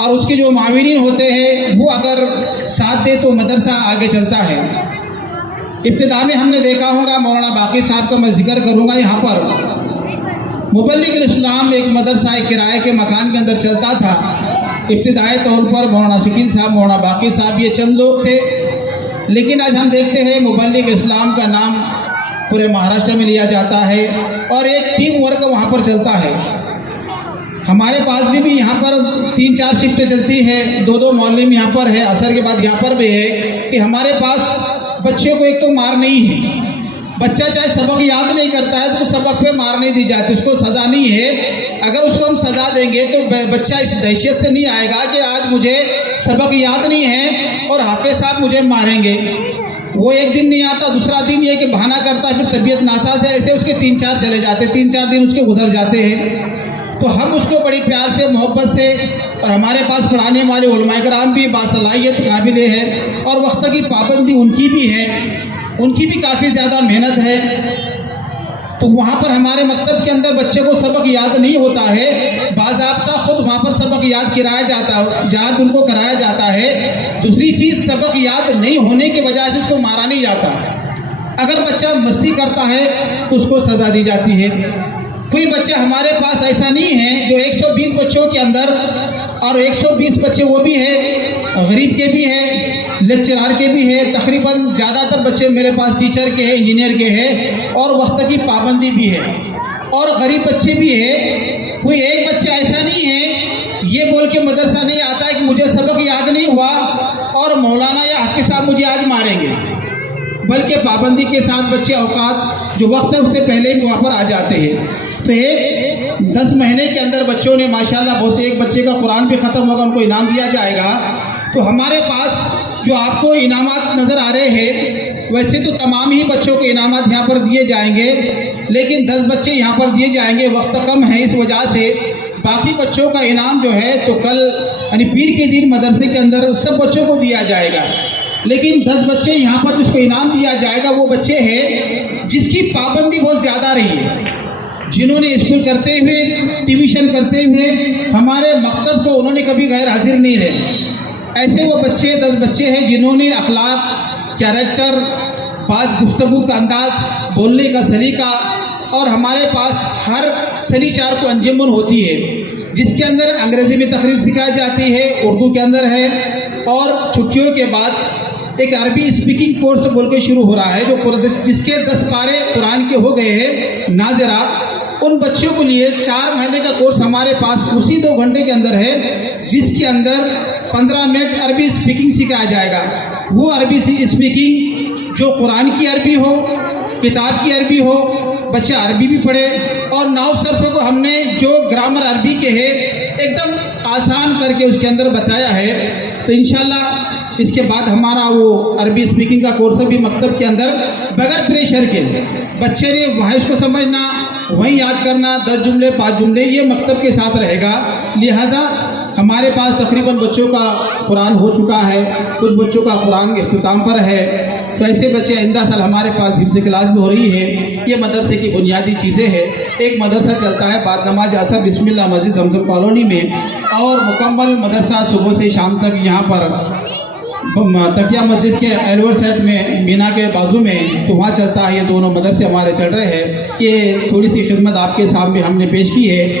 اور اس کے جو معاونین ہوتے ہیں وہ اگر ساتھ دے تو مدرسہ آگے چلتا ہے۔ ابتدا میں ہم نے دیکھا ہوگا، مولانا باقی صاحب کا میں ذکر کروں گا یہاں پر، مبلغ الاسلام ایک مدرسہ ایک کرائے کے مکان کے اندر چلتا تھا۔ ابتدائی طور پر مولانا شکیل صاحب، مولانا باقی صاحب، یہ چند لوگ تھے، لیکن آج ہم دیکھتے ہیں مبلغ اسلام کا نام پورے مہاراشٹر میں لیا جاتا ہے اور ایک ٹیم ورک وہاں پر چلتا ہے۔ ہمارے پاس بھی یہاں پر 3-4 شفٹیں چلتی ہے، 2 معلم یہاں پر ہے، عصر کے بعد یہاں پر بھی ہے کہ ہمارے پاس بچوں کو ایک تو مار نہیں ہے، بچہ چاہے سبق یاد نہیں کرتا ہے تو سبق پہ مار نہیں دی جاتی، اس کو سزا نہیں ہے۔ اگر اس کو ہم سزا دیں گے تو بچہ اس دہشت سے نہیں آئے گا کہ آج مجھے سبق یاد نہیں ہے اور حافظ صاحب مجھے ماریں گے۔ وہ ایک دن نہیں آتا، دوسرا دن یہ کہ بہانہ کرتا ہے، پھر طبیعت ناساز ہے، ایسے اس کے 3-4 چلے جاتے، 3-4 دن اس کے گزر جاتے ہیں۔ تو ہم اس کو بڑی پیار سے، محبت سے، اور ہمارے پاس پڑھانے والے علماء کرام بھی باصلاحیت قابل ہے اور وقت کی پابندی ان کی بھی ہے، ان کی بھی کافی زیادہ محنت ہے۔ تو وہاں پر ہمارے مکتب کے اندر بچے کو سبق یاد نہیں ہوتا ہے، باضابطہ خود وہاں پر سبق یاد ان کو کرایا جاتا ہے۔ دوسری چیز، سبق یاد نہیں ہونے کی وجہ سے اس کو مارا نہیں جاتا۔ اگر بچہ مستی کرتا ہے تو اس کو سزا دی جاتی ہے۔ کوئی بچہ ہمارے پاس ایسا نہیں ہے جو 120 بچوں کے اندر، اور 120 بچے وہ بھی ہیں غریب کے بھی ہیں، لیکچرار کے بھی ہیں، تقریباً زیادہ تر بچے میرے پاس ٹیچر کے ہیں، انجینئر کے ہیں، اور وقت کی پابندی بھی ہے، اور غریب بچے بھی ہیں۔ کوئی ایک بچہ ایسا نہیں ہے یہ بول کے مدرسہ نہیں آتا ہے کہ مجھے سبق یاد نہیں ہوا اور مولانا یا حافظ صاحب مجھے آج ماریں گے، بلکہ پابندی کے ساتھ بچے اوقات جو وقت ہے اس سے پہلے بھی وہاں پر آ جاتے ہیں۔ تو ایک 10 مہینے کے اندر بچوں نے ماشاءاللہ بہت سے، ایک بچے کا قرآن بھی ختم ہوگا، ان کو انعام دیا جائے گا۔ تو ہمارے پاس جو آپ کو انعامات نظر آ رہے ہیں، ویسے تو تمام ہی بچوں کے انعامات یہاں پر دیے جائیں گے، لیکن 10 بچے یہاں پر دیے جائیں گے، وقت کم ہے اس وجہ سے۔ باقی بچوں کا انعام جو ہے تو کل یعنی پیر کے دن مدرسے کے اندر سب بچوں کو دیا جائے گا، لیکن 10 بچے یہاں پر جس کو انعام دیا جائے گا وہ بچے ہیں جس کی پابندی بہت زیادہ رہی ہے، جنہوں نے اسکول کرتے ہوئے، ٹیوشن کرتے ہوئے ہمارے مکتب کو انہوں نے کبھی غیر حاضر نہیں رہے۔ ایسے وہ بچے 10 بچے ہیں جنہوں نے اخلاق، کیریکٹر، بات گفتگو کا انداز، بولنے کا سلیقہ، اور ہمارے پاس ہر سنیچر کو انجمن ہوتی ہے جس کے اندر انگریزی میں تقریر سکھائی جاتی ہے، اردو کے اندر ہے، اور چھٹیوں کے بعد ایک عربی اسپیکنگ کورس بول کے شروع ہو رہا ہے جس کے 10 پارے قرآن کے ہو گئے ہیں ناظرہ۔ ان بچوں کے لیے 4 مہینے کا کورس ہمارے پاس اسی 2 گھنٹے کے اندر ہے، جس کے اندر 15 منٹ عربی اسپیکنگ سکھایا جائے گا۔ وہ عربی اسپیکنگ جو قرآن کی عربی ہو، کتاب کی عربی ہو، بچہ عربی بھی پڑھے، اور نحو صرف کو ہم نے جو گرامر عربی کے ہے ایک دم آسان کر کے اس کے اندر بتایا ہے۔ تو انشاءاللہ اس کے بعد ہمارا وہ عربی اسپیکنگ کا کورس بھی مکتب کے اندر بغیر پریشر کے بچے نے وہاں اس کو سمجھنا، وہیں یاد کرنا، 10 جملے 5 جملے یہ مکتب کے ساتھ رہے گا۔ لہٰذا ہمارے پاس تقریباً بچوں کا قرآن ہو چکا ہے، کچھ بچوں کا قرآن کے اختتام پر ہے، تو ایسے بچے آئندہ سال ہمارے پاس حفظ کلاس بھی ہو رہی ہے۔ یہ مدرسے کی بنیادی چیزیں ہیں۔ ایک مدرسہ چلتا ہے بعد نماز عصر بسم اللہ مسجد زمزم کالونی میں، اور مکمل مدرسہ صبح سے شام تک یہاں پر تقیہ مسجد کے ایلور سائڈ میں مینا کے بازو میں، تو وہاں چلتا ہے۔ یہ دونوں مدرسے ہمارے چل رہے ہیں۔ یہ تھوڑی سی خدمت آپ کے سامنے ہم نے پیش کی ہے۔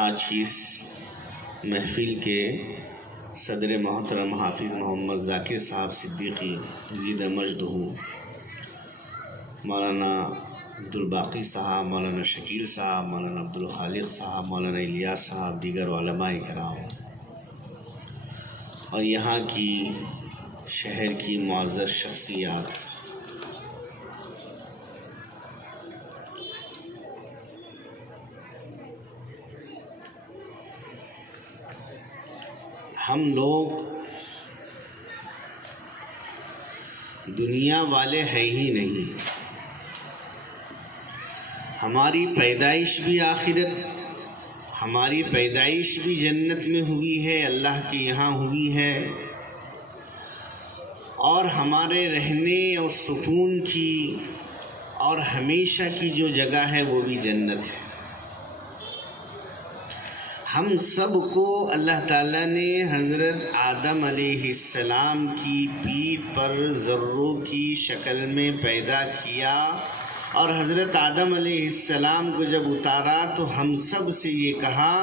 آج اس محفل کے صدر محترم حافظ محمد ذاکر صاحب صدیقی زید مجدہ، مولانا عبدالباقی صاحب، مولانا شکیل صاحب، مولانا عبدالخالق صاحب، مولانا الیاس صاحب، دیگر علماء کرام، اور یہاں کی شہر کی معزز شخصیات، ہم لوگ دنیا والے ہیں ہی نہیں، ہماری پیدائش بھی آخرت، ہماری پیدائش بھی جنت میں ہوئی ہے، اللہ کے یہاں ہوئی ہے، اور ہمارے رہنے اور سکون کی اور ہمیشہ کی جو جگہ ہے وہ بھی جنت ہے۔ ہم سب کو اللہ تعالیٰ نے حضرت آدم علیہ السلام کی پیٹھ پر ذروں کی شکل میں پیدا کیا، اور حضرت آدم علیہ السلام کو جب اتارا تو ہم سب سے یہ کہا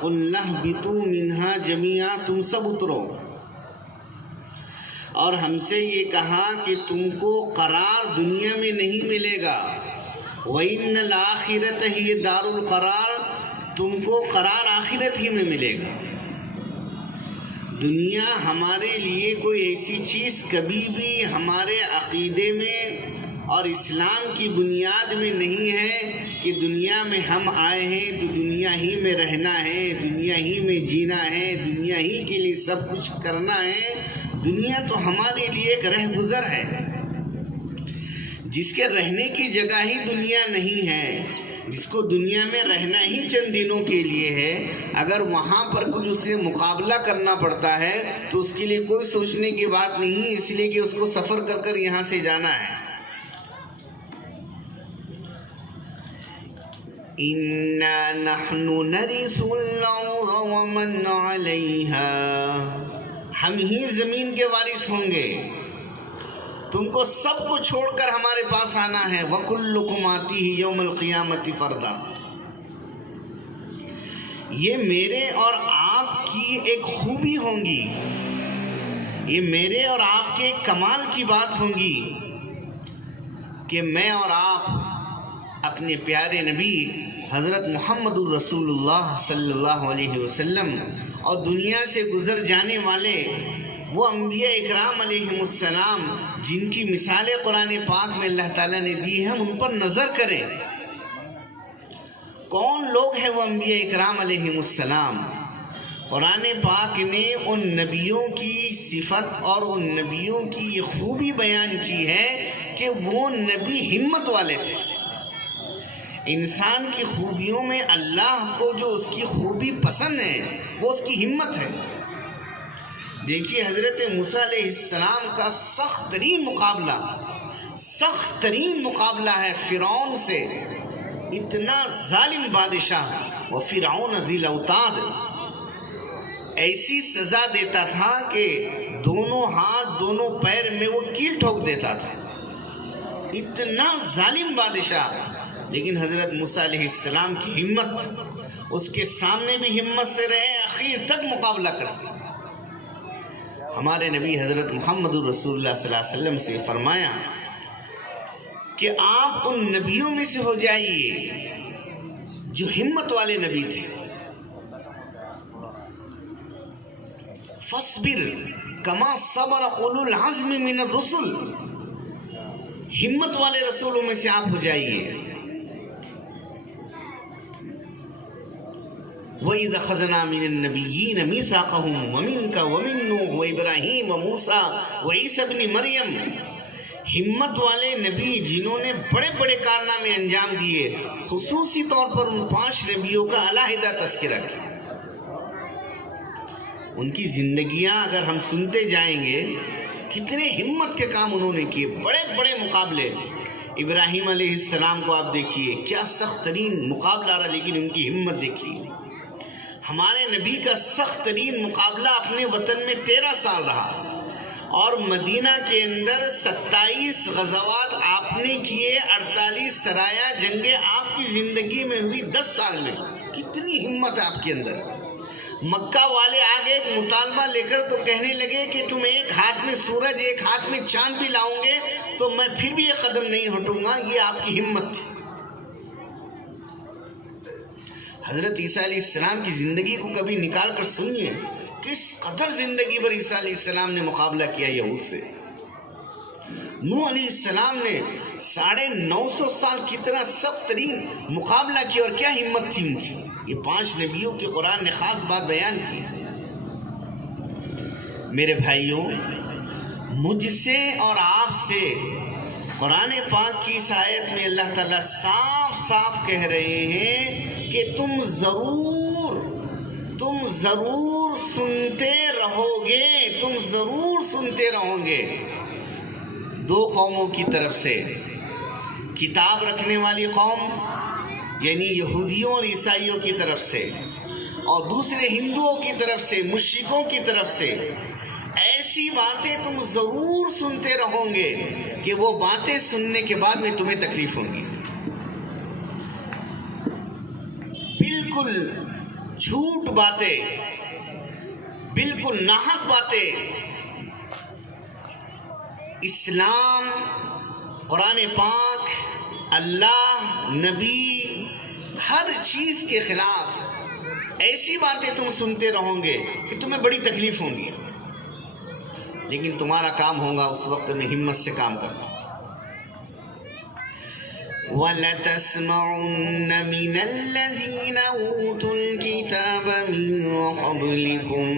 قُلْ اهْبِطُوا مِنْهَا جَمِيعًا، تم سب اترو، اور ہم سے یہ کہا کہ تم کو قرار دنیا میں نہیں ملے گا، وَإِنَّ الْآخِرَةَ هِيَ دَارُ الْقَرَارِ، تم کو قرار آخرت ہی میں ملے گا۔ دنیا ہمارے لیے کوئی ایسی چیز کبھی بھی ہمارے عقیدے میں اور اسلام کی بنیاد میں نہیں ہے کہ دنیا میں ہم آئے ہیں تو دنیا ہی میں رہنا ہے، دنیا ہی میں جینا ہے، دنیا ہی کے لیے سب کچھ کرنا ہے۔ دنیا تو ہمارے لیے ایک رہ گزر ہے، جس کے رہنے کی جگہ ہی دنیا نہیں ہے، جس کو دنیا میں رہنا ہی چند دنوں کے لیے ہے، اگر وہاں پر کچھ اسے مقابلہ کرنا پڑتا ہے تو اس کے لیے کوئی سوچنے کی بات نہیں، اس لیے کہ اس کو سفر کر کر یہاں سے جانا ہے۔ اِنَّا نَحْنُ نَرِثُ الْأَرْضَ وَمَنْ عَلَيْهَا، ہم ہی زمین کے وارث ہوں گے، تم کو سب کو چھوڑ کر ہمارے پاس آنا ہے۔ وَكُلُّكُمْ آتِيهِ يَوْمَ الْقِيَامَةِ فَرْدًا، یہ میرے اور آپ کی ایک خوبی ہوں گی، یہ میرے اور آپ کے کمال کی بات ہوں گی کہ میں اور آپ اپنے پیارے نبی حضرت محمد الرسول اللہ صلی اللہ علیہ وسلم اور دنیا سے گزر جانے والے وہ انبیاء اکرام علیہم السلام جن کی مثالیں قرآن پاک میں اللہ تعالیٰ نے دی ہیں، ہم ان پر نظر کریں۔ کون لوگ ہیں وہ انبیاء اکرام علیہم السلام؟ قرآن پاک نے ان نبیوں کی صفت اور ان نبیوں کی یہ خوبی بیان کی ہے کہ وہ نبی ہمت والے تھے۔ انسان کی خوبیوں میں اللہ کو جو اس کی خوبی پسند ہے وہ اس کی ہمت ہے۔ دیکھیے حضرت موسیٰ علیہ السلام کا سخت ترین مقابلہ ہے فرعون سے، اتنا ظالم بادشاہ، وَفِرْعَوْنَ ذِي الْأَوْتَادِ، ایسی سزا دیتا تھا کہ دونوں ہاتھ دونوں پیر میں وہ کیل ٹھوک دیتا تھا، اتنا ظالم بادشاہ۔ لیکن حضرت موسیٰ علیہ السلام کی ہمت، اس کے سامنے بھی ہمت سے رہے، آخر تک مقابلہ کرتے۔ ہمارے نبی حضرت محمد الرسول اللہ صلی اللہ علیہ وسلم سے فرمایا کہ آپ ان نبیوں میں سے ہو جائیے جو ہمت والے نبی تھے۔ فَاصْبِرْ كَمَا صَبَرَ أُولُو الْعَزْمِ مِنَ الرُّسُلِ، ہمت والے رسولوں میں سے آپ ہو جائیے۔ وَإِذْ أَخَذْنَا مِنَ النَّبِيِّينَ مِيثَاقَهُمْ وَمِنْكَ وَمِن نُوحٍ وَإِبْرَاهِيمَ وَمُوسَىٰ وَعِيسَىٰ ابْنِ مَرْيَمَ، ہمت والے نبی جنہوں نے بڑے بڑے کارنامے انجام دیے، خصوصی طور پر ان 5 نبیوں کا علیحدہ تذکرہ کیا۔ ان کی زندگیاں اگر ہم سنتے جائیں گے، کتنے ہمت کے کام انہوں نے کیے، بڑے بڑے مقابلے۔ ابراہیم علیہ السلام کو آپ دیکھیے، کیا سخت ترین مقابلہ رہا، لیکن ان کی ہمت دیکھیے۔ ہمارے نبی کا سخت ترین مقابلہ اپنے وطن میں 13 سال رہا، اور مدینہ کے اندر 27 غزوات آپ نے کیے، 48 سرایہ جنگیں آپ کی زندگی میں ہوئی 10 سال میں۔ کتنی ہمت ہے آپ کے اندر۔ مکہ والے آگے ایک مطالبہ لے کر تو کہنے لگے کہ تم ایک ہاتھ میں سورج ایک ہاتھ میں چاند بھی لاؤں گے تو میں پھر بھی یہ قدم نہیں ہٹوں گا۔ یہ آپ کی ہمت تھی۔ حضرت عیسیٰ علیہ السلام کی زندگی کو کبھی نکال کر سنیے، کس قدر زندگی پر عیسیٰ علیہ السلام نے مقابلہ کیا یہود سے۔ نوح علیہ السلام نے 950 سال کی طرح سخت ترین مقابلہ کیا، اور کیا ہمت تھی ان کی۔ یہ 5 نبیوں کی قرآن نے خاص بات بیان کی۔ میرے بھائیوں، مجھ سے اور آپ سے قرآن پاک کی اس آیت میں اللہ تعالیٰ صاف صاف کہہ رہے ہیں کہ تم ضرور سنتے رہو گے 2 قوموں کی طرف سے، کتاب رکھنے والی قوم یعنی یہودیوں اور عیسائیوں کی طرف سے، اور دوسرے ہندوؤں کی طرف سے، مشرکوں کی طرف سے ایسی باتیں تم ضرور سنتے رہو گے کہ وہ باتیں سننے کے بعد میں تمہیں تکلیف ہوگی. بالکل جھوٹ باتیں، بالکل ناحق باتیں. اسلام، قرآن پاک، اللہ، نبی، ہر چیز کے خلاف ایسی باتیں تم سنتے رہو گے کہ تمہیں بڑی تکلیف ہوں گی. لیکن تمہارا کام ہوگا اس وقت میں ہمت سے کام کرنا. وَلَتَسْمَعُنَّ مِنَ الَّذِينَ أُوتُوا الْكِتَابَ مِن قَبْلِكُمْ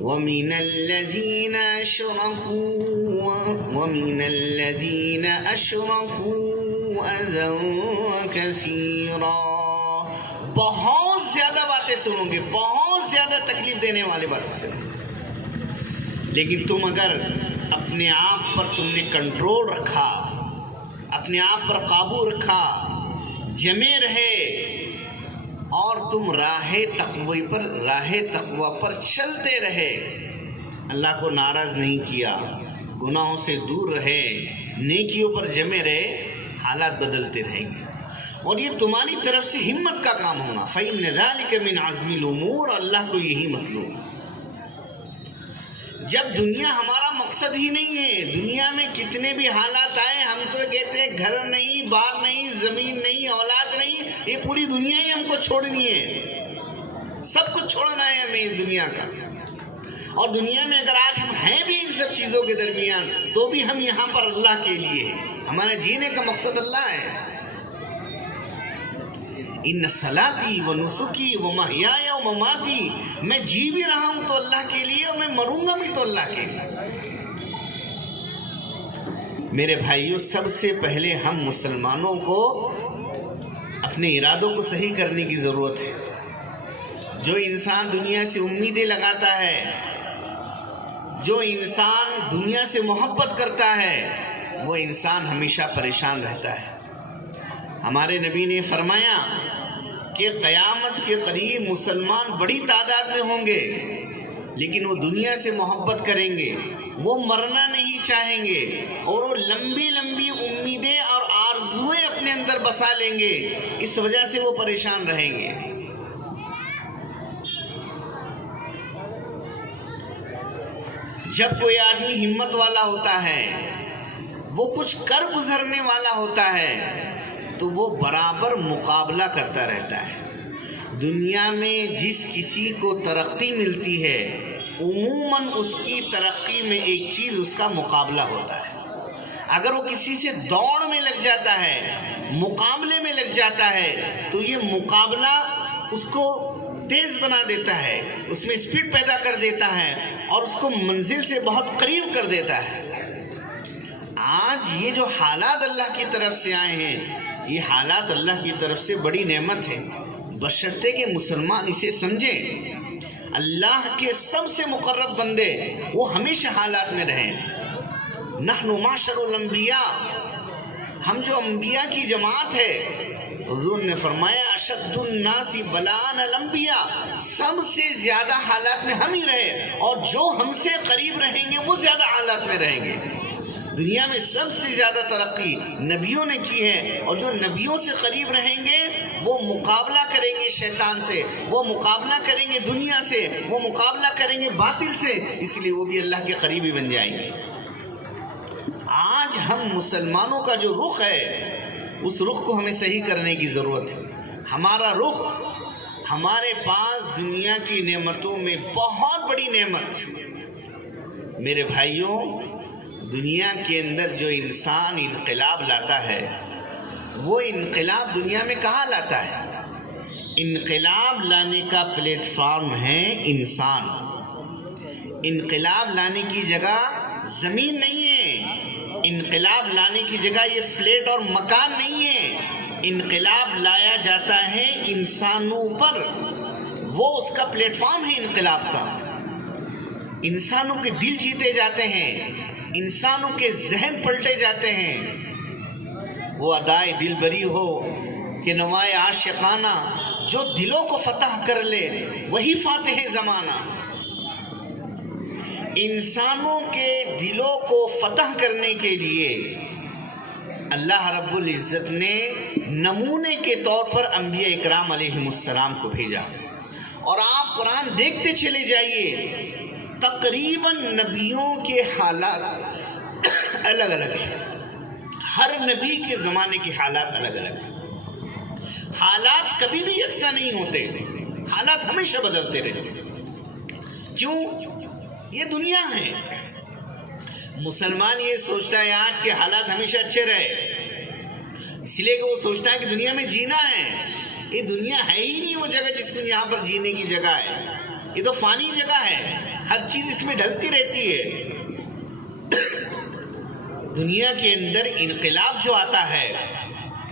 وَمِنَ الَّذِينَ أَشْرَكُوا أَذًى كَثِيرًا. بہت زیادہ باتیں سنو گے، بہت زیادہ تکلیف دینے والے باتیں سنو گے. لیکن تم اگر اپنے آپ پر تم نے کنٹرول رکھا، اپنے آپ پر قابو رکھا، جمے رہے اور تم راہ تقوی پر چلتے رہے، اللہ کو ناراض نہیں کیا، گناہوں سے دور رہے، نیکیوں پر جمے رہے، حالات بدلتے رہیں گے. اور یہ تمہاری طرف سے ہمت کا کام ہوگا. فَإِنَّ ذَلِكَ مِنْ عَزْمِ الْأُمُورِ. اللہ کو یہی مطلوب. جب دنیا ہمارا مقصد ہی نہیں ہے، دنیا میں کتنے بھی حالات آئے، ہم تو کہتے ہیں گھر نہیں، بار نہیں، زمین نہیں، اولاد نہیں، یہ پوری دنیا ہی ہم کو چھوڑنی ہے، سب کچھ چھوڑنا ہے ہمیں اس دنیا کا. اور دنیا میں اگر آج ہم ہیں بھی ان سب چیزوں کے درمیان تو بھی ہم یہاں پر اللہ کے لیے ہیں. ہمارے جینے کا مقصد اللہ ہے. ان صلاتی و نسکی و محیای و مماتی، میں جی بھی رہا ہوں تو اللہ کے لیے اور میں مروں گا بھی تو اللہ کے لیے. میرے بھائیوں، سب سے پہلے ہم مسلمانوں کو اپنے ارادوں کو صحیح کرنے کی ضرورت ہے. جو انسان دنیا سے امیدیں لگاتا ہے، جو انسان دنیا سے محبت کرتا ہے، وہ انسان ہمیشہ پریشان رہتا ہے. ہمارے نبی نے فرمایا کہ قیامت کے قریب مسلمان بڑی تعداد میں ہوں گے، لیکن وہ دنیا سے محبت کریں گے، وہ مرنا نہیں چاہیں گے، اور وہ لمبی لمبی امیدیں اور آرزویں اپنے اندر بسا لیں گے. اس وجہ سے وہ پریشان رہیں گے. جب کوئی آدمی ہمت والا ہوتا ہے، وہ کچھ کر گزرنے والا ہوتا ہے، تو وہ برابر مقابلہ کرتا رہتا ہے. دنیا میں جس کسی کو ترقی ملتی ہے، عموماً اس کی ترقی میں ایک چیز اس کا مقابلہ ہوتا ہے. اگر وہ کسی سے دوڑ میں لگ جاتا ہے، مقابلے میں لگ جاتا ہے، تو یہ مقابلہ اس کو تیز بنا دیتا ہے، اس میں اسپیڈ پیدا کر دیتا ہے اور اس کو منزل سے بہت قریب کر دیتا ہے. آج یہ جو حالات اللہ کی طرف سے آئے ہیں، یہ حالات اللہ کی طرف سے بڑی نعمت ہے، بشرطے کہ مسلمان اسے سمجھیں. اللہ کے سب سے مقرب بندے وہ ہمیشہ حالات میں رہیں. نحن معشر الانبیاء، ہم جو انبیاء کی جماعت ہے، حضور نے فرمایا اشد الناس بلاء الانبیاء، سب سے زیادہ حالات میں ہم ہی رہے، اور جو ہم سے قریب رہیں گے وہ زیادہ حالات میں رہیں گے. دنیا میں سب سے زیادہ ترقی نبیوں نے کی ہے، اور جو نبیوں سے قریب رہیں گے وہ مقابلہ کریں گے شیطان سے، وہ مقابلہ کریں گے دنیا سے، وہ مقابلہ کریں گے باطل سے، اس لیے وہ بھی اللہ کے قریبی بن جائیں گے. آج ہم مسلمانوں کا جو رخ ہے، اس رخ کو ہمیں صحیح کرنے کی ضرورت ہے. ہمارا رخ، ہمارے پاس دنیا کی نعمتوں میں بہت بڑی نعمت. میرے بھائیوں، دنیا کے اندر جو انسان انقلاب لاتا ہے، وہ انقلاب دنیا میں کہاں لاتا ہے؟ انقلاب لانے کا پلیٹ فارم ہے انسان. انقلاب لانے کی جگہ زمین نہیں ہے، انقلاب لانے کی جگہ یہ فلیٹ اور مکان نہیں ہے. انقلاب لایا جاتا ہے انسانوں پر، وہ اس کا پلیٹ فارم ہے انقلاب کا. انسانوں کے دل جیتے جاتے ہیں، انسانوں کے ذہن پلٹے جاتے ہیں. وہ ادائے دل بری ہو کہ نوائے عاشقانہ، جو دلوں کو فتح کر لے وہی فاتح زمانہ۔ انسانوں کے دلوں کو فتح کرنے کے لیے اللہ رب العزت نے نمونے کے طور پر انبیاء اکرام علیہم السلام کو بھیجا۔ اور آپ قرآن دیکھتے چلے جائیے، تقریباً نبیوں کے حالات الگ الگ ہیں، ہر نبی کے زمانے کے حالات الگ الگ ہیں۔ حالات کبھی بھی یکساں نہیں ہوتے، حالات ہمیشہ بدلتے رہتے۔ کیوں؟ یہ دنیا ہے۔ مسلمان یہ سوچتا ہے آج کے حالات ہمیشہ اچھے رہے، اس لیے کہ وہ سوچتا ہے کہ دنیا میں جینا ہے۔ یہ دنیا ہے ہی نہیں وہ جگہ جس میں یہاں پر جینے کی جگہ ہے، یہ تو فانی جگہ ہے، ہر چیز اس میں ڈھلتی رہتی ہے۔ دنیا کے اندر انقلاب جو آتا ہے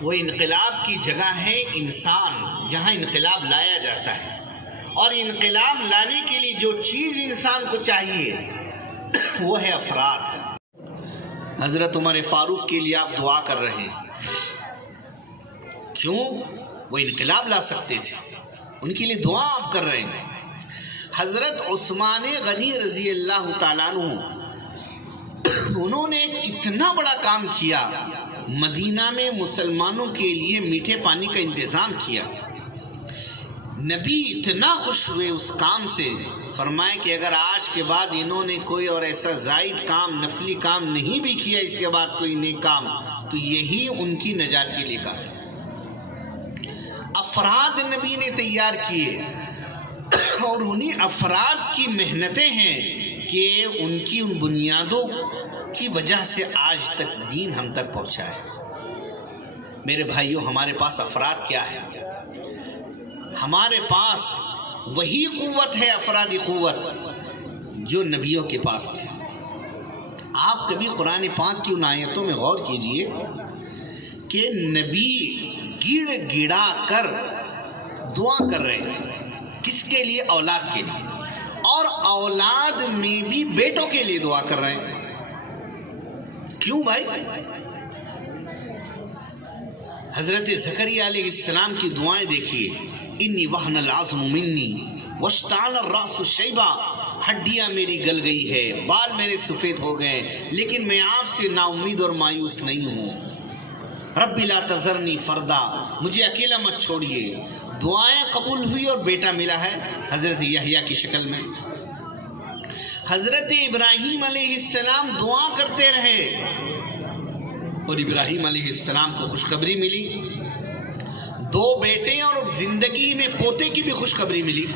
وہ انقلاب کی جگہ ہے انسان، جہاں انقلاب لایا جاتا ہے۔ اور انقلاب لانے کے لیے جو چیز انسان کو چاہیے وہ ہے افراد۔ حضرت عمر فاروق کے لیے آپ دعا کر رہے ہیں، کیوں؟ وہ انقلاب لا سکتے تھے، ان کے لیے دعا آپ کر رہے ہیں۔ حضرت عثمان غنی رضی اللہ تعالیٰ عنہ، انہوں نے اتنا بڑا کام کیا، مدینہ میں مسلمانوں کے لیے میٹھے پانی کا انتظام کیا۔ نبی اتنا خوش ہوئے اس کام سے، فرمائے کہ اگر آج کے بعد انہوں نے کوئی اور ایسا زائد کام، نفلی کام نہیں بھی کیا اس کے بعد کوئی نیک کام، تو یہی ان کی نجات کے لیے کافی۔ افراد نبی نے تیار کیے، اور انہیں افراد کی محنتیں ہیں کہ ان کی ان بنیادوں کی وجہ سے آج تک دین ہم تک پہنچا ہے۔ میرے بھائیوں، ہمارے پاس افراد کیا ہے؟ ہمارے پاس وہی قوت ہے، افرادی قوت، جو نبیوں کے پاس تھی۔ آپ کبھی قرآن پاک کی ان آیتوں میں غور کیجئے کہ نبی گڑ گڑا کر دعا کر رہے ہیں، کس کے لیے؟ اولاد کے لیے، اور اولاد میں بھی بیٹوں کے لیے دعا کر رہے ہیں۔ کیوں بھائی؟ حضرت زکریا علیہ السلام کی دعائیں دیکھیے، انی وہن العظم منی واشتعل الراس شیبا، ہڈیاں میری گل گئی ہے، بال میرے سفید ہو گئے، لیکن میں آپ سے نا امید اور مایوس نہیں ہوں۔ رب لا تذرنی فردا، مجھے اکیلا مت چھوڑیے۔ دعائیں قبول ہوئی اور بیٹا ملا ہے حضرت یحییٰ کی شکل میں۔ حضرت ابراہیم علیہ السلام دعا کرتے رہے اور ابراہیم علیہ السلام کو خوشخبری ملی، 2 بیٹے اور زندگی میں پوتے کی بھی خوشخبری ملی۔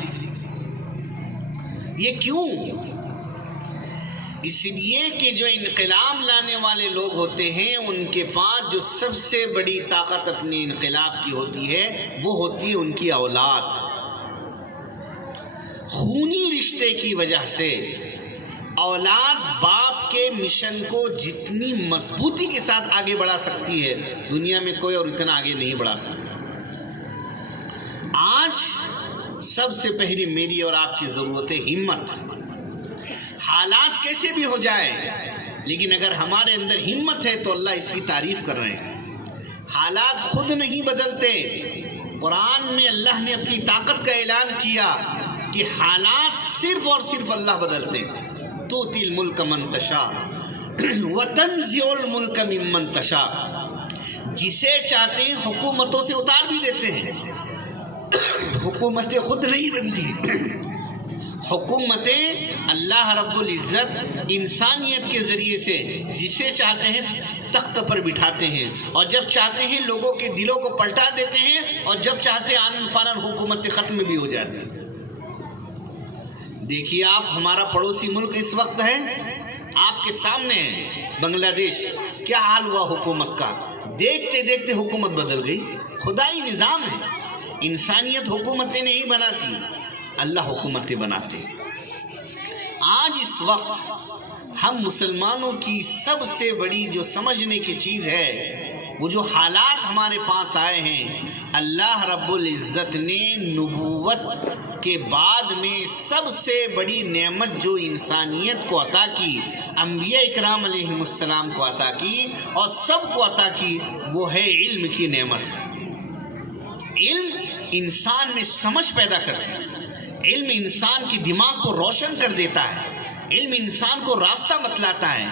یہ کیوں؟ اس لیے کہ جو انقلاب لانے والے لوگ ہوتے ہیں ان کے پاس جو سب سے بڑی طاقت اپنے انقلاب کی ہوتی ہے وہ ہوتی ہے ان کی اولاد۔ خونی رشتے کی وجہ سے اولاد باپ کے مشن کو جتنی مضبوطی کے ساتھ آگے بڑھا سکتی ہے، دنیا میں کوئی اور اتنا آگے نہیں بڑھا سکتا۔ آج سب سے پہلی میری اور آپ کی ضرورت ہے ہمت۔ حالات کیسے بھی ہو جائے، لیکن اگر ہمارے اندر ہمت ہے تو اللہ اس کی تعریف کر رہے ہیں۔ حالات خود نہیں بدلتے، قرآن میں اللہ نے اپنی طاقت کا اعلان کیا کہ حالات صرف اور صرف اللہ بدلتے ہیں۔ تؤتی الملک من تشاء وتنزع الملک ممن تشاء، جسے چاہتے ہیں حکومتوں سے اتار بھی دیتے ہیں۔ حکومتیں خود نہیں بنتی، حکومتیں اللہ رب العزت انسانیت کے ذریعے سے جسے چاہتے ہیں تخت پر بٹھاتے ہیں، اور جب چاہتے ہیں لوگوں کے دلوں کو پلٹا دیتے ہیں، اور جب چاہتے ہیں آنن فانن حکومتیں ختم بھی ہو جاتی ہیں۔ دیکھیے آپ، ہمارا پڑوسی ملک اس وقت ہے آپ کے سامنے ہے، بنگلہ دیش، کیا حال ہوا حکومت کا؟ دیکھتے دیکھتے حکومت بدل گئی۔ خدائی نظام ہے، انسانیت حکومتیں نہیں بناتی، اللہ حکومتیں بناتے ہیں۔ آج اس وقت ہم مسلمانوں کی سب سے بڑی جو سمجھنے کی چیز ہے، وہ جو حالات ہمارے پاس آئے ہیں، اللہ رب العزت نے نبوت کے بعد میں سب سے بڑی نعمت جو انسانیت کو عطا کی، انبیاء اکرام علیہ السلام کو عطا کی اور سب کو عطا کی، وہ ہے علم کی نعمت۔ علم انسان میں سمجھ پیدا کرتی ہے، علم انسان کی دماغ کو روشن کر دیتا ہے، علم انسان کو راستہ بتلاتا ہے۔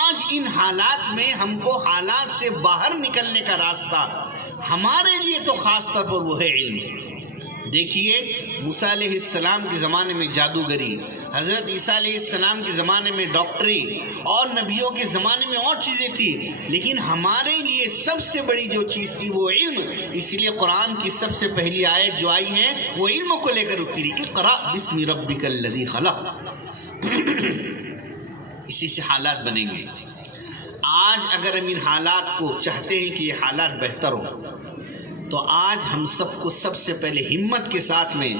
آج ان حالات میں ہم کو حالات سے باہر نکلنے کا راستہ ہمارے لیے تو خاص طور پر وہ ہے علم۔ دیکھیے موسیٰ علیہ السلام کے زمانے میں جادوگری، حضرت عیسیٰ علیہ السلام کے زمانے میں ڈاکٹری، اور نبیوں کے زمانے میں اور چیزیں تھی، لیکن ہمارے لیے سب سے بڑی جو چیز تھی وہ علم۔ اس لیے قرآن کی سب سے پہلی آیت جو آئی ہے وہ علم کو لے کر اتری، اقرأ بسم ربک الذی خلق۔ اسی سے حالات بنیں گے۔ آج اگر ہم ان حالات کو چاہتے ہیں کہ یہ حالات بہتر ہوں، تو آج ہم سب کو سب سے پہلے ہمت کے ساتھ میں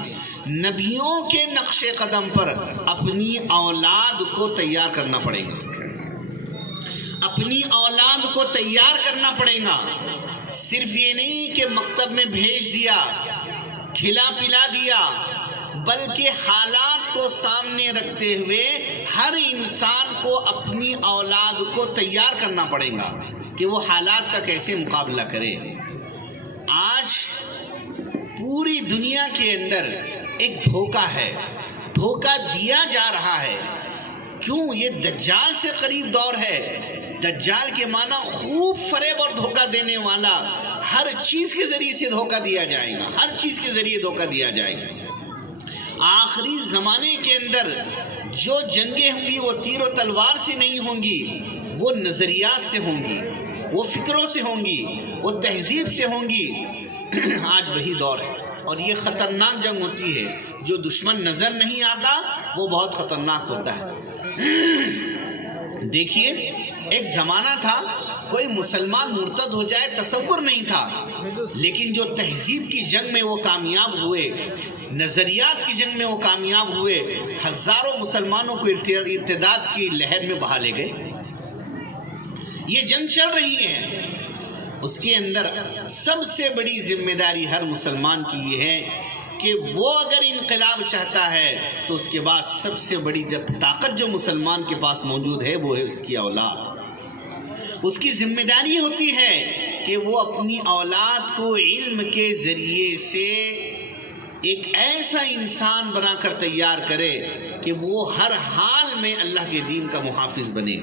نبیوں کے نقش قدم پر اپنی اولاد کو تیار کرنا پڑے گا، اپنی اولاد کو تیار کرنا پڑے گا۔ صرف یہ نہیں کہ مکتب میں بھیج دیا، کھلا پلا دیا، بلکہ حالات کو سامنے رکھتے ہوئے ہر انسان کو اپنی اولاد کو تیار کرنا پڑے گا کہ وہ حالات کا کیسے مقابلہ کرے۔ آج پوری دنیا کے اندر ایک دھوکہ ہے، دھوکہ دیا جا رہا ہے۔ کیوں؟ یہ دجال سے قریب دور ہے۔ دجال کے معنی خوب فریب اور دھوکہ دینے والا، ہر چیز کے ذریعے سے دھوکہ دیا جائے گا، ہر چیز کے ذریعے دھوکہ دیا جائے گا۔ آخری زمانے کے اندر جو جنگیں ہوں گی وہ تیر و تلوار سے نہیں ہوں گی، وہ نظریات سے ہوں گی، وہ فکروں سے ہوں گی، وہ تہذیب سے ہوں گی۔ آج وہی دور ہے، اور یہ خطرناک جنگ ہوتی ہے۔ جو دشمن نظر نہیں آتا وہ بہت خطرناک ہوتا ہے۔ دیکھیے ایک زمانہ تھا کوئی مسلمان مرتد ہو جائے تصور نہیں تھا، لیکن جو تہذیب کی جنگ میں وہ کامیاب ہوئے، نظریات کی جنگ میں وہ کامیاب ہوئے، ہزاروں مسلمانوں کو ارتداد کی لہر میں بہا لے گئے۔ یہ جنگ چل رہی ہے، اس کے اندر سب سے بڑی ذمہ داری ہر مسلمان کی یہ ہے کہ وہ اگر انقلاب چاہتا ہے تو اس کے بعد سب سے بڑی طاقت جو مسلمان کے پاس موجود ہے وہ ہے اس کی اولاد۔ اس کی ذمہ داری ہوتی ہے کہ وہ اپنی اولاد کو علم کے ذریعے سے ایک ایسا انسان بنا کر تیار کرے کہ وہ ہر حال میں اللہ کے دین کا محافظ بنے،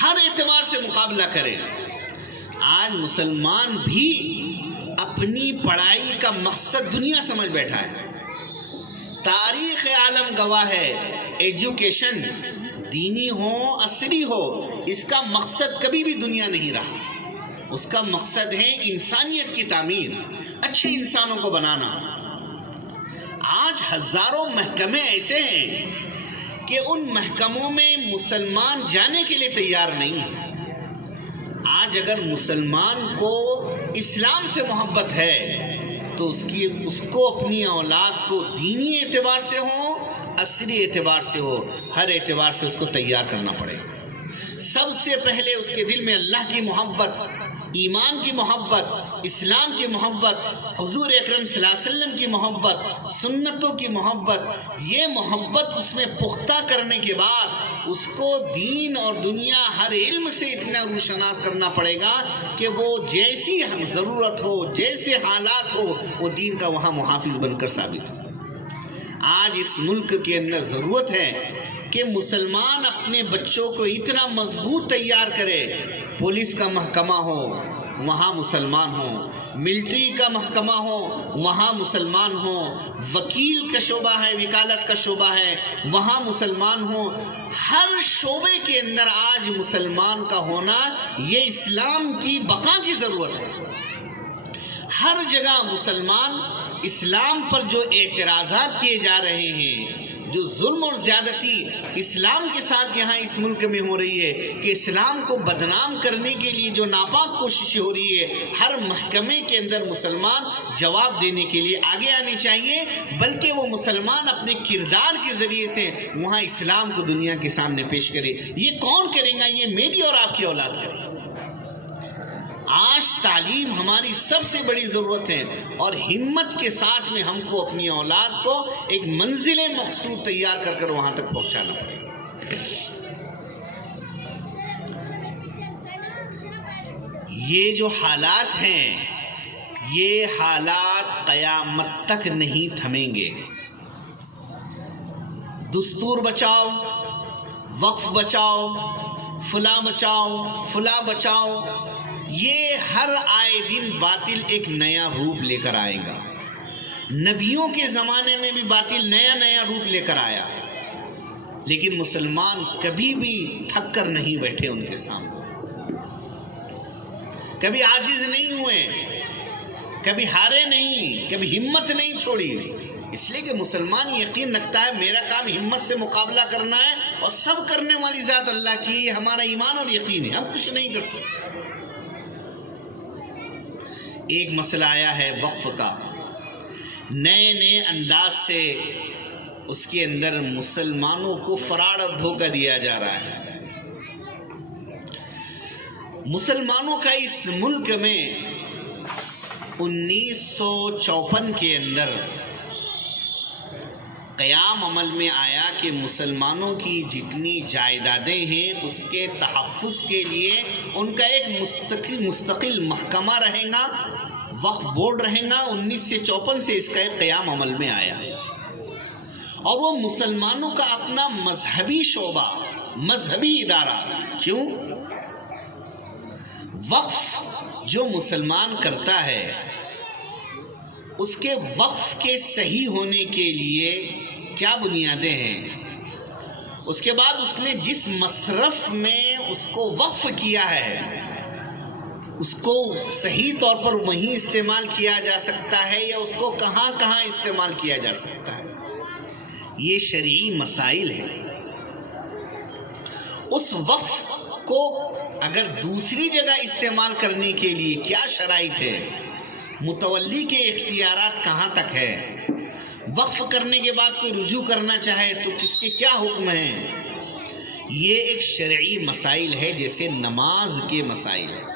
ہر اعتبار سے مقابلہ کرے۔ آج مسلمان بھی اپنی پڑھائی کا مقصد دنیا سمجھ بیٹھا ہے۔ تاریخ عالم گواہ ہے، ایجوکیشن دینی ہو عصری ہو، اس کا مقصد کبھی بھی دنیا نہیں رہا۔ اس کا مقصد ہے انسانیت کی تعمیر، اچھے انسانوں کو بنانا۔ آج ہزاروں محکمے ایسے ہیں کہ ان محکموں میں مسلمان جانے کے لیے تیار نہیں ہیں۔ آج اگر مسلمان کو اسلام سے محبت ہے تو اس کو اپنی اولاد کو دینی اعتبار سے ہو، عصری اعتبار سے ہو، ہر اعتبار سے اس کو تیار کرنا پڑے۔ سب سے پہلے اس کے دل میں اللہ کی محبت، ایمان کی محبت، اسلام کی محبت، حضور اکرم صلی اللہ علیہ وسلم کی محبت، سنتوں کی محبت، یہ محبت اس میں پختہ کرنے کے بعد اس کو دین اور دنیا ہر علم سے اتنا روشناس کرنا پڑے گا کہ وہ جیسی ضرورت ہو، جیسے حالات ہو، وہ دین کا وہاں محافظ بن کر ثابت ہو۔ آج اس ملک کے اندر ضرورت ہے کہ مسلمان اپنے بچوں کو اتنا مضبوط تیار کرے، پولیس کا محکمہ ہو وہاں مسلمان ہوں، ملٹری کا محکمہ ہو وہاں مسلمان ہوں، وکیل کا شعبہ ہے، وکالت کا شعبہ ہے وہاں مسلمان ہوں۔ ہر شعبے کے اندر آج مسلمان کا ہونا یہ اسلام کی بقا کی ضرورت ہے۔ ہر جگہ مسلمان اسلام پر جو اعتراضات کیے جا رہے ہیں، جو ظلم اور زیادتی اسلام کے ساتھ یہاں اس ملک میں ہو رہی ہے، کہ اسلام کو بدنام کرنے کے لیے جو ناپاک کوشش ہو رہی ہے، ہر محکمے کے اندر مسلمان جواب دینے کے لیے آگے آنے چاہیے، بلکہ وہ مسلمان اپنے کردار کے ذریعے سے وہاں اسلام کو دنیا کے سامنے پیش کرے۔ یہ کون کرے گا؟ یہ میری اور آپ کی اولاد کرے۔ آج تعلیم ہماری سب سے بڑی ضرورت ہے، اور ہمت کے ساتھ میں ہم کو اپنی اولاد کو ایک منزل مقصود تیار کر وہاں تک پہنچانا پڑے۔ یہ جو حالات ہیں یہ حالات قیامت تک نہیں تھمیں گے۔ دستور بچاؤ، وقف بچاؤ، فلاں بچاؤ، فلاں بچاؤ، یہ ہر آئے دن باطل ایک نیا روپ لے کر آئے گا۔ نبیوں کے زمانے میں بھی باطل نیا نیا روپ لے کر آیا، لیکن مسلمان کبھی بھی تھک کر نہیں بیٹھے ان کے سامنے، کبھی عاجز نہیں ہوئے، کبھی ہارے نہیں، کبھی ہمت نہیں چھوڑی، اس لیے کہ مسلمان یقین رکھتا ہے میرا کام ہمت سے مقابلہ کرنا ہے، اور سب کرنے والی ذات اللہ کی، یہ ہمارا ایمان اور یقین ہے، ہم کچھ نہیں کر سکتے۔ ایک مسئلہ آیا ہے وقف کا، نئے نئے انداز سے اس کے اندر مسلمانوں کو فراڈ اور دھوکہ دیا جا رہا ہے۔ مسلمانوں کا اس ملک میں 1954 کے اندر قیام عمل میں آیا کہ مسلمانوں کی جتنی جائیدادیں ہیں اس کے تحفظ کے لیے ان کا ایک مستقل محکمہ رہے گا، وقف بورڈ رہے گا۔ 1954 سے اس کا ایک قیام عمل میں آیا، اور وہ مسلمانوں کا اپنا مذہبی شعبہ، مذہبی ادارہ۔ کیوں؟ وقف جو مسلمان کرتا ہے اس کے وقف کے صحیح ہونے کے لیے کیا بنیادیں ہیں، اس کے بعد اس نے جس مصرف میں اس کو وقف کیا ہے اس کو صحیح طور پر وہیں استعمال کیا جا سکتا ہے یا اس کو کہاں کہاں استعمال کیا جا سکتا ہے، یہ شرعی مسائل ہیں۔ اس وقف کو اگر دوسری جگہ استعمال کرنے کے لیے کیا شرائط ہے، متولی کے اختیارات کہاں تک ہے، وقف کرنے کے بعد کوئی رجوع کرنا چاہے تو کس کے کیا حکم ہیں، یہ ایک شرعی مسائل ہے، جیسے نماز کے مسائل ہیں۔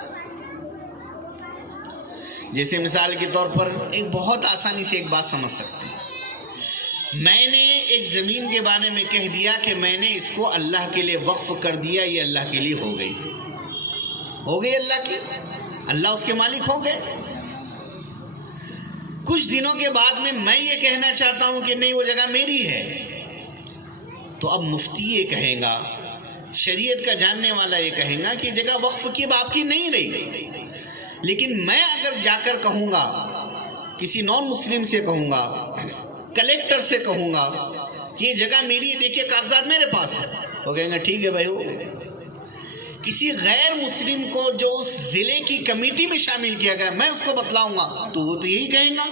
جیسے مثال کے طور پر ایک بہت آسانی سے ایک بات سمجھ سکتے ہیں، میں نے ایک زمین کے بارے میں کہہ دیا کہ میں نے اس کو اللہ کے لیے وقف کر دیا، یہ اللہ کے لیے ہو گئی اللہ کی، اللہ اس کے مالک ہو گئے۔ کچھ دنوں کے بعد میں یہ کہنا چاہتا ہوں کہ نہیں وہ جگہ میری ہے، تو اب مفتی یہ کہے گا، شریعت کا جاننے والا یہ کہے گا کہ جگہ وقف کی اب آپ کی نہیں رہی۔ لیکن میں اگر جا کر کہوں گا، کسی نان مسلم سے کہوں گا، کلیکٹر سے کہوں گا کہ یہ جگہ میری ہے، دیکھیے کاغذات میرے پاس ہے، وہ کہیں گے ٹھیک ہے بھائی ہو گئے۔ کسی غیر مسلم کو جو اس ضلع کی کمیٹی میں شامل کیا گیا میں اس کو بتلاؤں گا تو وہ تو یہی کہیں گا،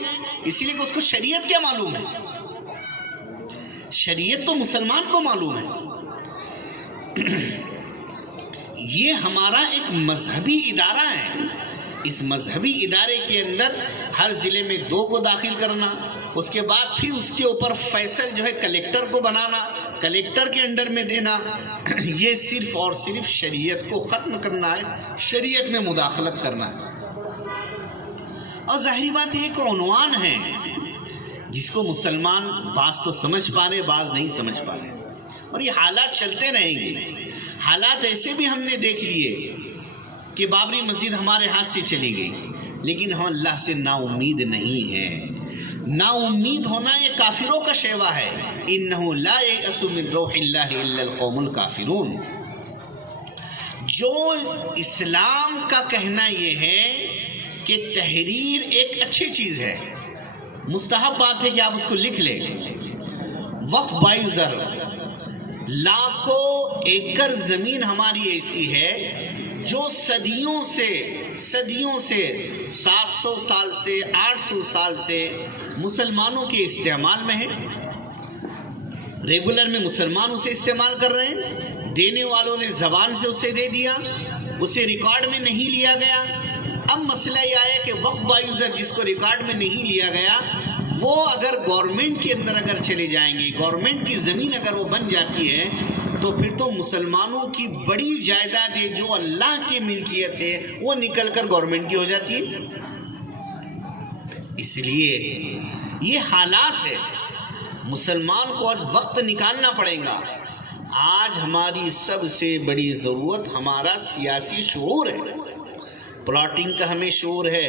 اسی لیے کہ اس کو شریعت کیا معلوم ہے، شریعت تو مسلمان کو معلوم ہے۔ یہ ہمارا ایک مذہبی ادارہ ہے، اس مذہبی ادارے کے اندر ہر ضلع میں 2 کو داخل کرنا، اس کے بعد پھر اس کے اوپر فیصل جو ہے کلیکٹر کو بنانا، کلیکٹر کے انڈر میں دینا، یہ صرف اور صرف شریعت کو ختم کرنا ہے، شریعت میں مداخلت کرنا ہے۔ اور ظاہری بات یہ ایک عنوان ہے جس کو مسلمان بعض تو سمجھ پا رہے، بعض نہیں سمجھ پا رہے، اور یہ حالات چلتے رہیں گے۔ حالات ایسے بھی ہم نے دیکھ لیے کہ بابری مسجد ہمارے ہاتھ سے چلی گئی، لیکن ہم اللہ سے نا امید نہیں ہیں۔ نا امید ہونا یہ کافروں کا شیوا ہے، انہو لا یئس من روح اللہ الا القوم الکافرون۔ جو اسلام کا کہنا یہ ہے کہ تحریر ایک اچھی چیز ہے، مستحب بات ہے کہ آپ اس کو لکھ لیں۔ وقف بائی زر، لاکھوں ایکڑ زمین ہماری ایسی ہے جو صدیوں سے 700 سال سے 800 سال سے مسلمانوں کے استعمال میں ہے، ریگولر میں مسلمان اسے استعمال کر رہے ہیں، دینے والوں نے زبان سے اسے دے دیا، اسے ریکارڈ میں نہیں لیا گیا۔ اب مسئلہ یہ آیا کہ وقف بائیوزر جس کو ریکارڈ میں نہیں لیا گیا، وہ اگر گورنمنٹ کے اندر اگر چلے جائیں گے، گورنمنٹ کی زمین اگر وہ بن جاتی ہے تو پھر تو مسلمانوں کی بڑی جائیدادیں جو اللہ کی ملکیت ہے وہ نکل کر گورنمنٹ کی ہو جاتی ہے۔ اس لیے یہ حالات ہے، مسلمان کو آج وقت نکالنا پڑے گا۔ آج ہماری سب سے بڑی ضرورت ہمارا سیاسی شعور ہے، پلاٹنگ کا ہمیں شعور ہے،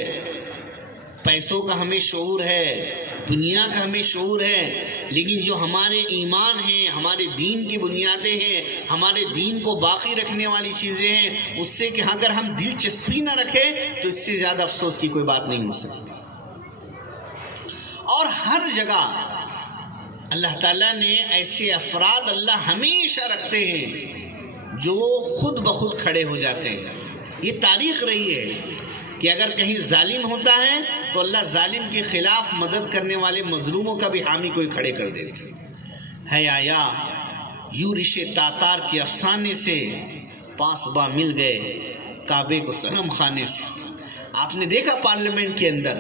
پیسوں کا ہمیں شعور ہے، دنیا کا ہمیں شعور ہے، لیکن جو ہمارے ایمان ہیں، ہمارے دین کی بنیادیں ہیں، ہمارے دین کو باقی رکھنے والی چیزیں ہیں، اس سے کہ اگر ہم دلچسپی نہ رکھیں تو اس سے زیادہ افسوس کی کوئی بات نہیں ہو سکتی۔ اور ہر جگہ اللہ تعالیٰ نے ایسے افراد اللہ ہمیشہ رکھتے ہیں جو خود بخود کھڑے ہو جاتے ہیں۔ یہ تاریخ رہی ہے کہ اگر کہیں ظالم ہوتا ہے تو اللہ ظالم کے خلاف مدد کرنے والے مظلوموں کا بھی حامی کوئی کھڑے کر دیتے ہے۔ آیا یورش تاتار کے افسانے سے پاسباں مل گئے کعبے کو صنم خانے سے۔ آپ نے دیکھا پارلیمنٹ کے اندر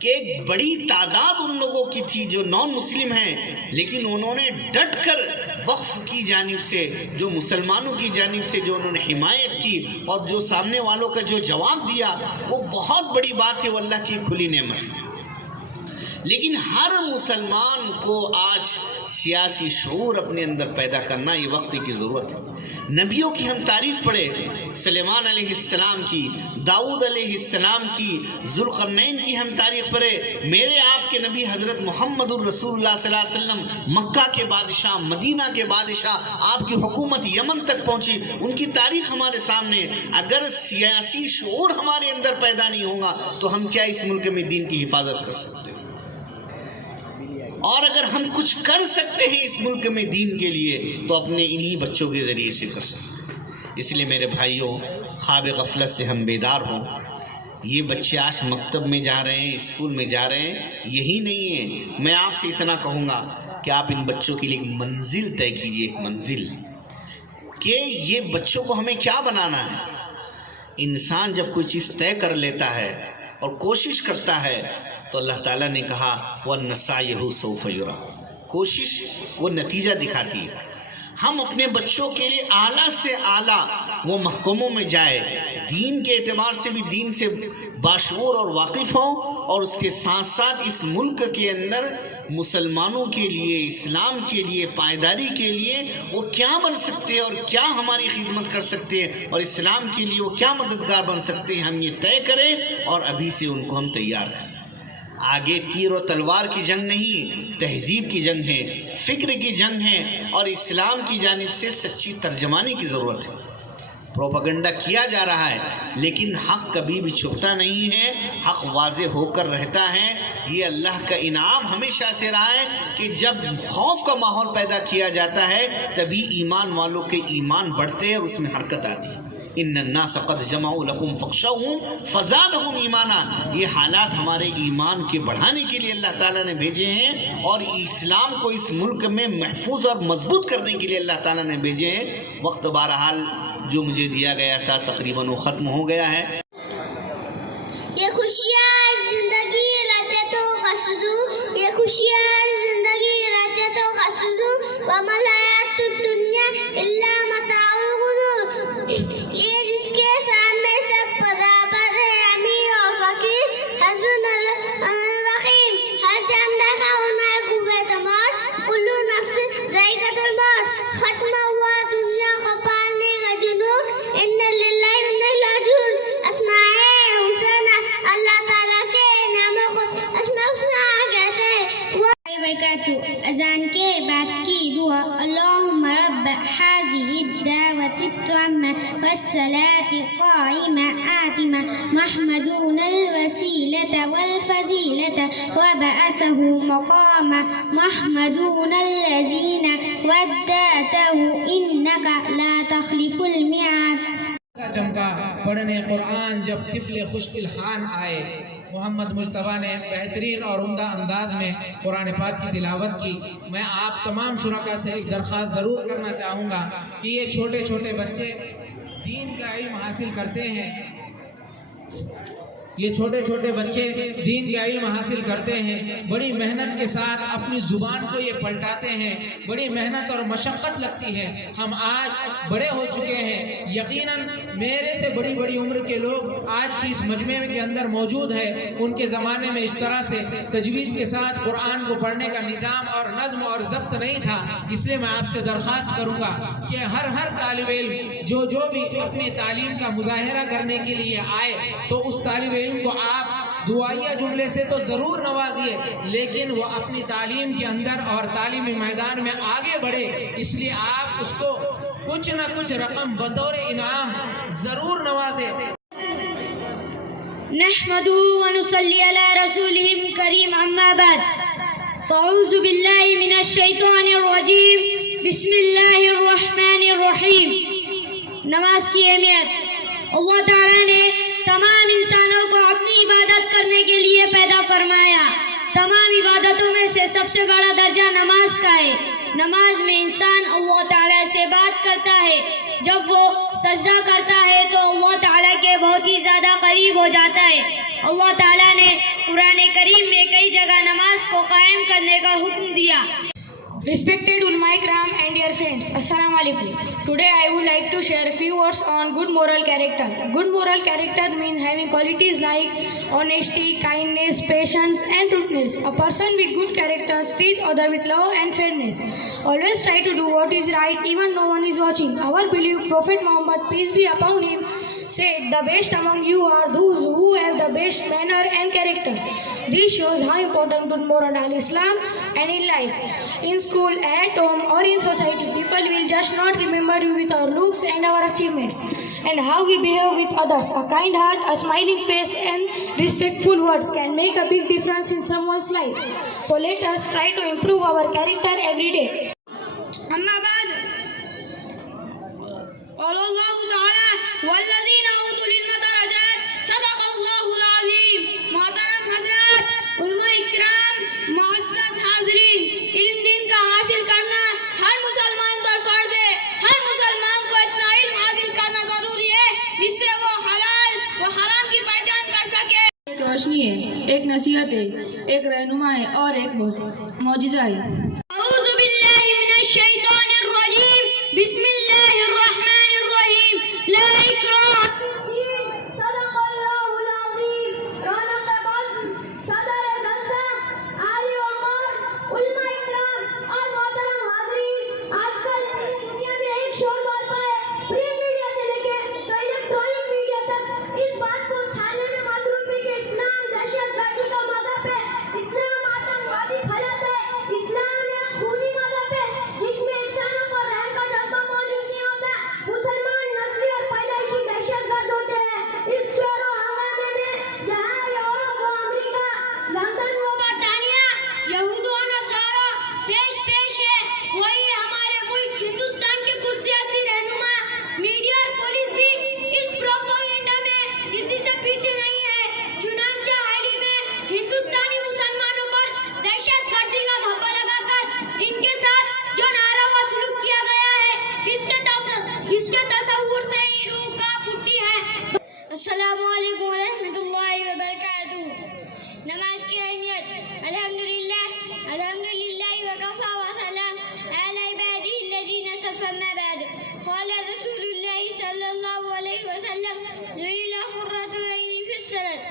کہ ایک بڑی تعداد ان لوگوں کی تھی جو نان مسلم ہیں، لیکن انہوں نے ڈٹ کر وقف کی جانب سے، جو مسلمانوں کی جانب سے جو انہوں نے حمایت کی اور جو سامنے والوں کا جو جواب دیا، وہ بہت بڑی بات ہے، وہ اللہ کی کھلی نعمت ہے۔ لیکن ہر مسلمان کو آج سیاسی شعور اپنے اندر پیدا کرنا یہ وقت کی ضرورت ہے۔ نبیوں کی ہم تاریخ پڑھے، سلیمان علیہ السلام کی، داؤد علیہ السلام کی، ذوالقرنین کی ہم تاریخ پڑھے، میرے آپ کے نبی حضرت محمد الرسول اللہ صلی اللہ علیہ وسلم مکہ کے بادشاہ، مدینہ کے بادشاہ، آپ کی حکومت یمن تک پہنچی، ان کی تاریخ ہمارے سامنے۔ اگر سیاسی شعور ہمارے اندر پیدا نہیں ہوگا تو ہم کیا اس ملک میں دین کی حفاظت کر سکتے ہیں؟ اور اگر ہم کچھ کر سکتے ہیں اس ملک میں دین کے لیے تو اپنے انہی بچوں کے ذریعے سے کر سکتے ہیں۔ اس لیے میرے بھائیوں، خواب غفلت سے ہم بیدار ہوں۔ یہ بچے آج مکتب میں جا رہے ہیں، اسکول میں جا رہے ہیں، یہی نہیں ہے۔ میں آپ سے اتنا کہوں گا کہ آپ ان بچوں کے لیے ایک منزل طے کیجیے، ایک منزل، کہ یہ بچوں کو ہمیں کیا بنانا ہے۔ انسان جب کوئی چیز طے کر لیتا ہے اور کوشش کرتا ہے تو اللہ تعالیٰ نے کہا وَالنَّسَعْيُهُ سَوْفَ يُرَى، کوشش وہ نتیجہ دکھاتی ہے۔ ہم اپنے بچوں کے لیے اعلیٰ سے اعلیٰ وہ محکموں میں جائے، دین کے اعتبار سے بھی دین سے باشعور اور واقف ہوں، اور اس کے ساتھ ساتھ اس ملک کے اندر مسلمانوں کے لیے، اسلام کے لیے، پائیداری کے لیے وہ کیا بن سکتے ہیں اور کیا ہماری خدمت کر سکتے ہیں، اور اسلام کے لیے وہ کیا مددگار بن سکتے ہیں، ہم یہ طے کریں اور ابھی سے ان کو ہم تیار کریں۔ آگے تیر و تلوار کی جنگ نہیں، تہذیب کی جنگ ہے، فکر کی جنگ ہے، اور اسلام کی جانب سے سچی ترجمانی کی ضرورت ہے۔ پروپیگنڈا کیا جا رہا ہے لیکن حق کبھی بھی چھپتا نہیں ہے، حق واضح ہو کر رہتا ہے۔ یہ اللہ کا انعام ہمیشہ سے رہا ہے کہ جب خوف کا ماحول پیدا کیا جاتا ہے تبھی ایمان والوں کے ایمان بڑھتے ہیں اور اس میں حرکت آتی ہے۔ ان الناس قد جمعوا لكم فاخشوهم فزادهم ایمانا، یہ حالات ہمارے ایمان کے بڑھانے کے لیے اللہ تعالیٰ نے بھیجے ہیں، اور اسلام کو اس ملک میں محفوظ اور مضبوط کرنے کے لیے اللہ تعالیٰ نے بھیجے ہیں۔ وقت بہرحال جو مجھے دیا گیا تھا تقریباً وہ ختم ہو گیا ہے۔ یہ خوشیاں زندگی لذتوں کا سزو، یہ خوشیاں زندگی لذتوں کا سزو، وما الحیات الدنیا الا متاع الغرور۔ یہ جس کے سامنے سب برابر ہے، امیر اور فقیر، حسبنا اللہ الرحیم، ہر جاندہ کا ہونا ہے قوت موت، کل نفس ذائقۃ الموت، ختم ہوا دنیا کو پالنے کا جنون، ان للہ و انا الیہ راجعون۔ اسماء حسنہ اللہ تعالیٰ کے ناموں کو اسماء حسنہ کہتے ہیں۔ وبرکاتہ اذان کے بعد کی دعا، اللہم رب هذه الدعوة التامة والصلاة القائمة آت محمدون الوسيلة والفضيلة وبعثه مقام محمدون الذين ودعته إنك لا تخلف الميعاد۔ چمکا پڑھنے قرآن جب طفل خوش الحان آئے، محمد مجتبیٰ نے بہترین اور عمدہ انداز میں قرآن پاک کی تلاوت کی۔ میں آپ تمام شرکاء سے ایک درخواست ضرور کرنا چاہوں گا کہ یہ چھوٹے چھوٹے بچے دین کا علم حاصل کرتے ہیں، یہ چھوٹے چھوٹے بچے دین کا علم حاصل کرتے ہیں، بڑی محنت کے ساتھ اپنی زبان کو یہ پلٹاتے ہیں، بڑی محنت اور مشقت لگتی ہے۔ ہم آج بڑے ہو چکے ہیں، یقیناً میرے سے بڑی بڑی عمر کے لوگ آج کی اس مجمع کے اندر موجود ہے، ان کے زمانے میں اس طرح سے تجوید کے ساتھ قرآن کو پڑھنے کا نظام اور نظم اور ضبط نہیں تھا۔ اس لیے میں آپ سے درخواست کروں گا کہ ہر طالب علم جو بھی اپنی تعلیم کا مظاہرہ کرنے کے لیے آئے تو اس طالب علم کو آپ دعائیہ جملے سے تو ضرور نوازیے، لیکن وہ اپنی تعلیم کے اندر اور تعلیمی میدان میں آگے بڑھے، اس لیے آپ اس کو کچھ نہ کچھ رقم بطور انعام ضرور نوازیں۔ نحمده ونصلي على رسوله الكريم أما بعد فأعوذ بالله من الشيطان الرجيم بسم الله الرحمن الرحیم۔ نماز کی اہمیت۔ اللہ تعالیٰ نے تمام انسانوں کو اپنی عبادت کرنے کے لیے پیدا فرمایا۔ تمام عبادتوں میں سے سب سے بڑا درجہ نماز کا ہے۔ نماز میں انسان اللہ تعالیٰ سے بات کرتا ہے۔ جب وہ سجدہ کرتا ہے تو اللہ تعالیٰ کے بہت ہی زیادہ قریب ہو جاتا ہے۔ اللہ تعالیٰ نے قرآن کریم میں کئی جگہ نماز کو قائم کرنے کا حکم دیا۔ Respected ulama ikram and dear friends, Assalamu alaikum. Today I would like to share a few words on good moral character. Good moral character means having qualities like honesty, kindness, patience and truthfulness. A person with good character treats others with love and fairness. Always try to do what is right even no one is watching. Our beloved Prophet Muhammad, peace be upon him, said, "The best among you are those who have the best manner and character." This shows how important good moral are in Islam and in life. In school, at home or in society, people will just not remember you with our looks and our achievements and how we behave with others. A kind heart, a smiling face and respectful words can make a big difference in someone's life. So let us try to improve our character every day. Amma ba'd. Qala Allah Ta'ala وَالَّذِينَ أُوتُوا الْعِلْمَ دَرَجَاتٍ صدق اللہ العظیم۔ محترم حضرات، علماء اکرام، معزز حاضرین، علم دین کا حاصل کرنا ہر مسلمان پر فرض ہے۔ ہر مسلمان کو اتنا علم حاصل کرنا ضروری ہے جس سے وہ حلال و حرام کی پہچان کر سکے۔ ایک روشنی ہے، ایک نصیحت ہے، ایک رہنما ہے اور ایک معجزہ ہے۔ اعوذ باللہ من الشیطان الرجیم بسم اللہ الرحمن الرحیم۔ لا اکراہ فی الدین، صدق اللہ العظیم۔ رونق قلب، صدر جلسہ، عالی وقار، علماء اکرام اور محترم حاضرین، آج کل پوری دنیا میں ایک شور برپا ہے، پرنٹ میڈیا سے لے کے تو الیکٹرانک میڈیا تک اس بات کو چھانے میں مصروف ہے کہ اسلام دہشت گردی کا مذہب ہے، اسلام آتنکوادی پھیلاتا ہے، اسلام ایک خونی مذہب ہے جس میں انسانوں کو رحم کا جذبہ موجود نہیں ہوتا۔ مسلمان نسلی اور پیدائشی دہشت گرد ہوتے ہیں۔ اس شور و ہنگامے میں جہاں یورپ و امریکہ، لندن و برطانیہ، یہود و نصارہ پیش ہے، وہی ہمارے ملک ہندوستان کے کچھ سیاسی رہنما، میڈیا اور پولیس بھی اس پروپیگنڈا میں کسی سے پیچھے نہیں ہے۔ چنانچہ حال ہی میں ہندوستانی مسلمانوں پر دہشت گردی کا دھبا لگا کر ان کے ساتھ جو ناروا سلوک کیا گیا ہے، اس کے تصور سے ہی روح کانپ اٹھتی ہے۔ السلام علیکم ورحمۃ اللہ وبرکاتہ۔ نماز کی اہمیت۔ الحمدللہ وکفی وسلام علی عبادہ الذین اصطفی اما بعد۔ قال رسول اللہ صلی اللہ علیہ وسلم جعل قرۃ عینی فی الصلاۃ۔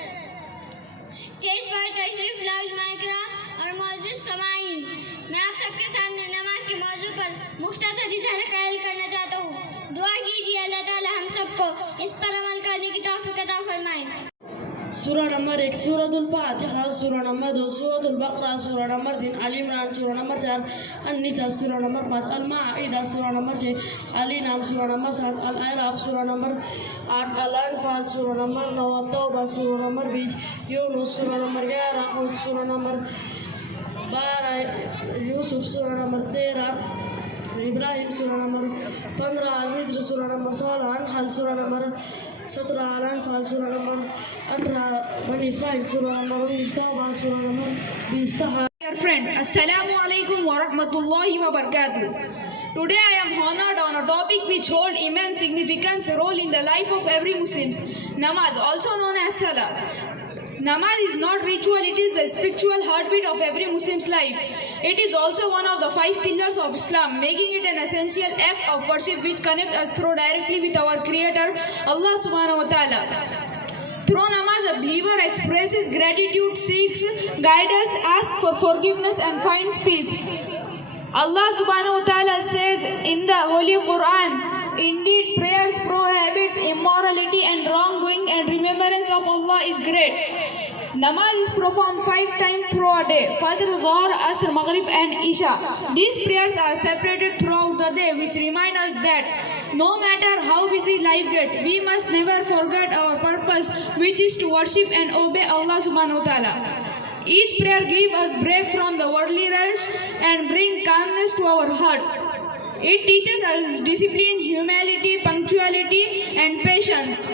اسٹیج پر تشریف لا علماء اکرام اور معزز سامعین، میں آپ سب کے سامنے نماز کے موضوع پر مختصر اظہار خیال کرنا چاہتا ہوں۔ دعا کیجیے اللہ تعالی ہم سب کو اس پر عمل کرنے کی توفیق عطا فرمائے۔ سورہ نمبر 1 سورۃ الفاتحہ، سورہ نمبر 2 سورۃ البقرہ، سورہ نمبر 3 آل عمران، سورہ نمبر 4 النساء، سورہ نمبر 5 المائدہ، سورہ نمبر 6 الانعام، سورہ نمبر 7 الاعراف، سورہ نمبر 8 الانفال، سورہ نمبر 9 توبہ، سورہ نمبر 20 یونس، سورہ نمبر 11 ہود، سورہ نمبر 12 یوسف، سورہ نمبر 13 ابراہیم، سورہ نمبر 15 الحجر، سورہ نمبر 16 انحل، سورہ نمبر 17 الانفال، سورہ نمبر 18 بنی اسرائیل، سورہ نمبر 19 توبہ، سورہ number 20 طہارہ۔ Dear friend, Assalamu alaikum wa rahmatullahi wa barakatuh. Today I am honored on a topic which holds immense significance role in the life of every Muslim. Namaz, also known as Salah. Namaz is not ritual, it is the spiritual heartbeat of every Muslim's life. It is also one of the 5 pillars of Islam, making it an essential act of worship which connects us through directly with our Creator, Allah subhanahu wa ta'ala. Through namaz, a believer expresses gratitude, seeks guidance, asks for forgiveness and finds peace. Allah subhanahu wa ta'ala says in the Holy Quran, Indeed, prayers prohibits immorality and wrongdoing, and remembrance of Allah is great. Namaz is performed 5 times through a day: Fajr, Dhuhr, Asr, Maghrib and Isha. These prayers are separated throughout the day, which remind us that no matter how busy life gets, we must never forget our purpose, which is to worship and obey Allah subhanahu wa ta'ala. Each prayer gives us break from the worldly rush and bring calmness to our heart. It teaches us discipline, humility, punctuality and patience.